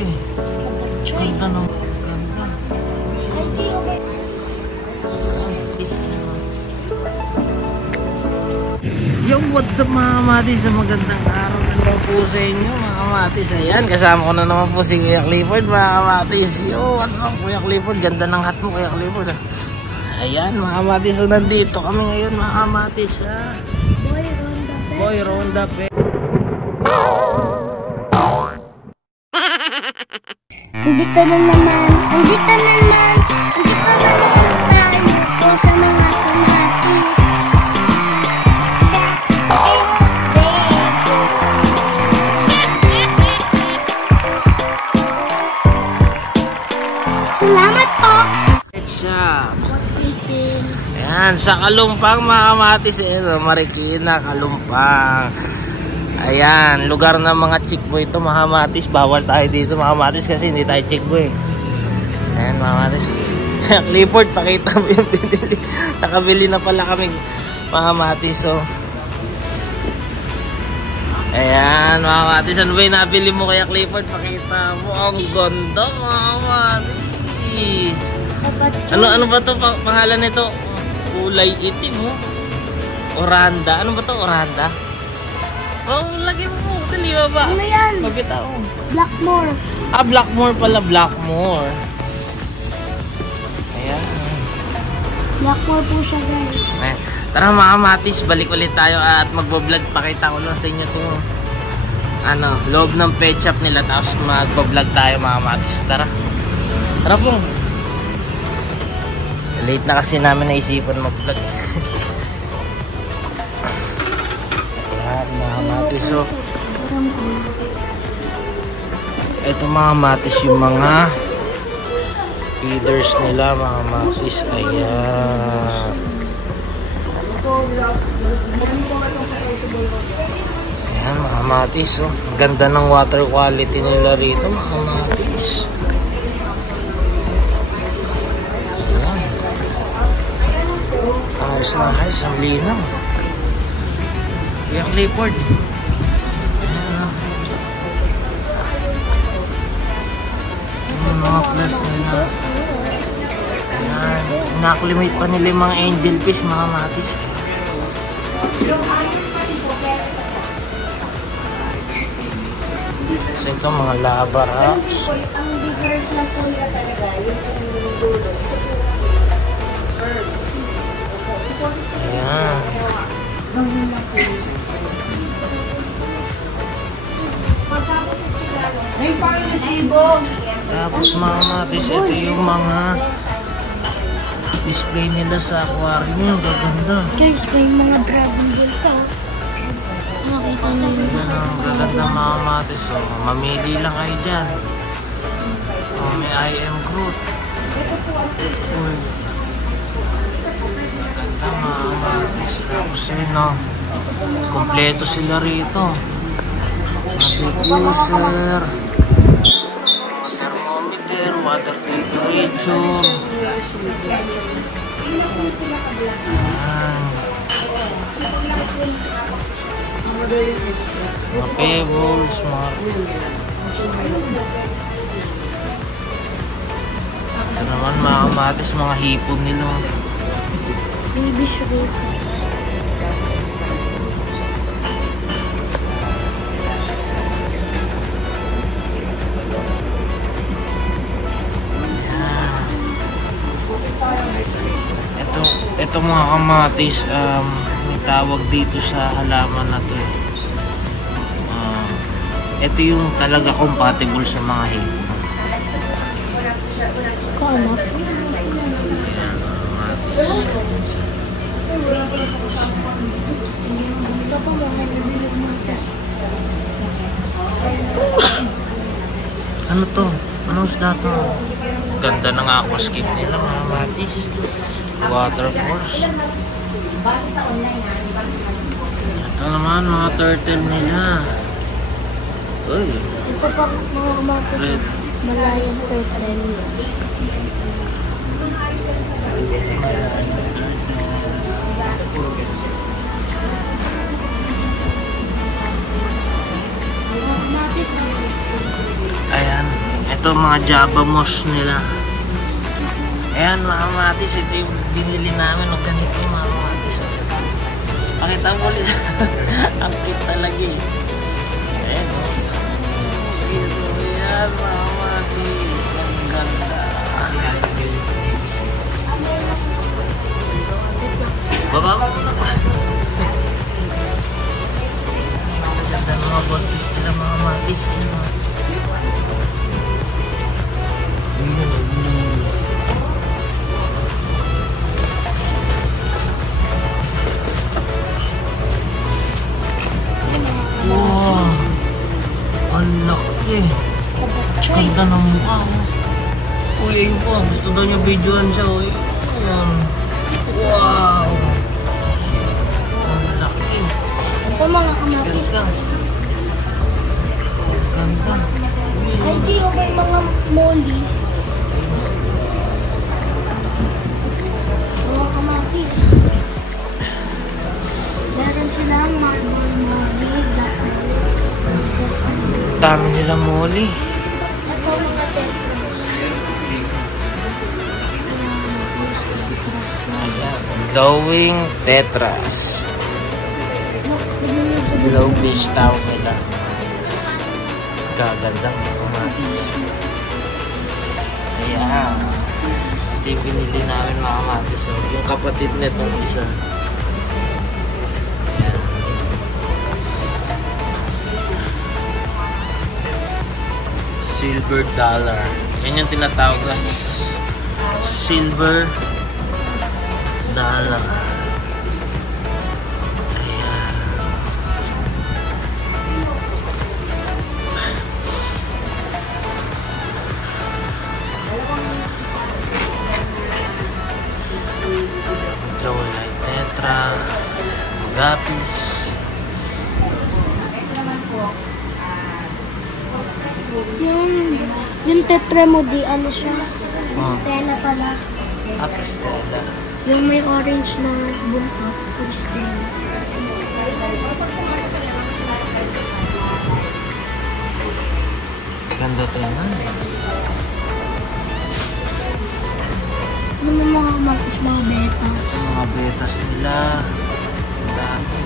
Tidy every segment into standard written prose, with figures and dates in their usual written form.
ate. Ganda ng ganda. Yung what's up mga kamatis, sa magandang araw na naman po sa inyo mga kamatis. Ayan, kasama ko na naman po si Kuya Clifford mga kamatis. Yo, what's up Kuya Clifford? Ganda ng hat mo Kuya Clifford. Ayan mga kamatis, so nandito kami ngayon mga kamatis sa Boy Ronda Pe. Andito na naman tayo sa mga kamatis. Salamat po! Ayan, sa Kalumpang mga kamatis, Marikina, Kalumpang. Ayan, lugar ng mga chickboy ito mga kamatis. Bawal tayo dito mga kamatis kasi hindi tayo chickboy. Ayan mga kamatis. Clifford, pakita mo yung binili. Nakabili na pala kami mga kamatis. So, ayan mga kamatis, ano ba yung nabili mo kaya Clifford? Pakita mo, ang ganda mga kamatis. Ano ba to pangalan nito? Kulay itim mo. Oranda. Ano ba to? Oranda? Oh, lagi mo. Dali ba? Ano yan? Magbitaw. Blackmore. Ah, Blackmore pala. Blackmore. Ayan. Blackmore po siya guys. Eh, tara mga kamatis, balik ulit tayo at magbablog. Pakita ko lang sa inyo itong loob ng pet shop nila. Tapos magbablog tayo mga kamatis. Tara. Tara po. Late na kasi namin naisipan mag-vlog. Ayan mga kamatis. So, ito mga kamatis yung mga feeders nila mga kamatis. Ayan. Ayan mga kamatis. Oh. Ganda ng water quality nila rito mga kamatis. Ayos na ayos, ang linaw. Kuya Clifford. Ayan mga plus nila. Ayan, inacclimate pa nila yung mga angel fish mga matis. So ito mga lava rocks. Ang biggers na po nila talaga, yung dulo. Ayan. Tapos mga kamatis, ito yung mga display nila sa aquarium. Gaganda. Guys, may mga dragon ball pa. Nakita niyo yun sa Gaganda mga kamatis. So, mamili lang kayo dyan. Oh, may I am Groot. Uy. Ganda mga kamatis. Tapos yun o. Kompleto sila rito. Diffuser, thermometer, water temperature. Mga pebbles, ito naman mga kamatis, mga hipon nila. baby shrimp. Ito mga kamatis, may tawag dito sa halaman na to. Ito yung talaga compatible sa mga hipon. Kanak. Ano to? Ano isda to? Ganda ng aquascape nila mga kamatis. Waterfalls. Ito naman mga turtle nila. Uy. Ito pa mga kamatis. Malayan turtle. Ayan. Ito mga Java Moss nila. Ayan mga kamatis, ito yung binili namin ng ganito mga kamatis. Pakita mo ulit. Ang cute talaga eh. Ayan o. Ayan mga kamatis. Ang ganda. Baba mo muna pa. Ganda ng mga bontis nila mga kamatis. Wow! Ang laki! Ganda ng mukha oh. Uy, ayun po. Gusto daw niya videoan siya. Uy. Ayan. Wow! Ang laki! Ito mga kamatis. Ganda! Ay, di yung may mga molly. Mga kamatis. Meron silang marble molly, black molly. Dami nila muli. Ito mga tetras. Glowing tetras. Glowfish tawag nila. Gagandang kamatis. Ayan. Ito yung binili namin mga kamatis. So, yung kapatid nitong isa. Ayan. Silver dollar. Yan yung tinatawag na silver dollar. Light tetra, gapis. Yung tetra mo di ano siya? Stella pala. Stella. Yung may orange na bungkap, Stella. Ganda ito naman. Ano mo mga kamatis, mga betas? Mga betas nila. Ang dami.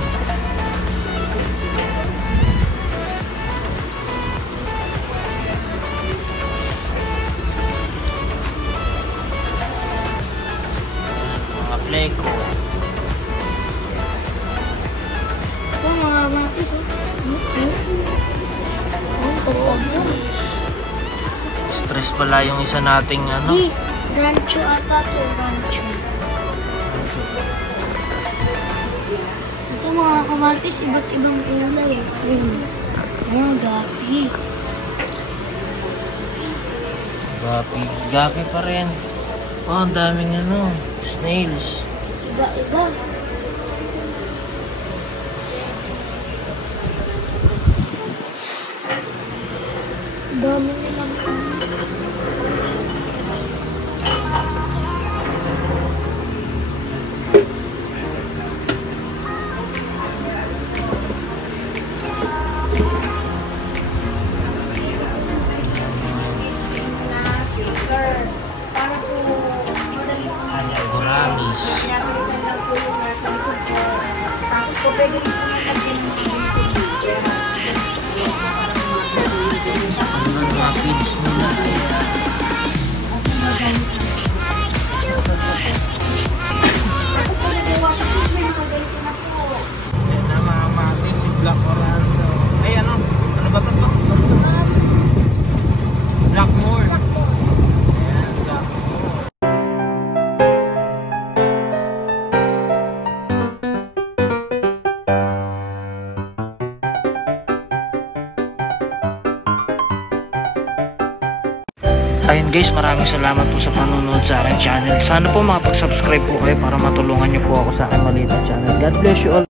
Mga pleko. Ito mga kamatis, Stress pala yung isa nating ano. Di, rancho ata to, rancho. Ito mga kamatis, iba't ibang kulay. Mga gapi. Gapi pa rin. Oh, ang daming ano, snails. Iba-iba. Dami nilang Guramis. tapos ko pwede rin pumunta Ano mga feeds nila. Yan na mga mati, si Black Orlando. Ay ano? Ano ba ito? Blackmore. Ayan, Blackmore. Ayun guys, maraming salamat po sa panonood sa aking channel. Sana po makapag-subscribe po kayo para matulungan niyo po ako sa aking maliit na channel. God bless you all.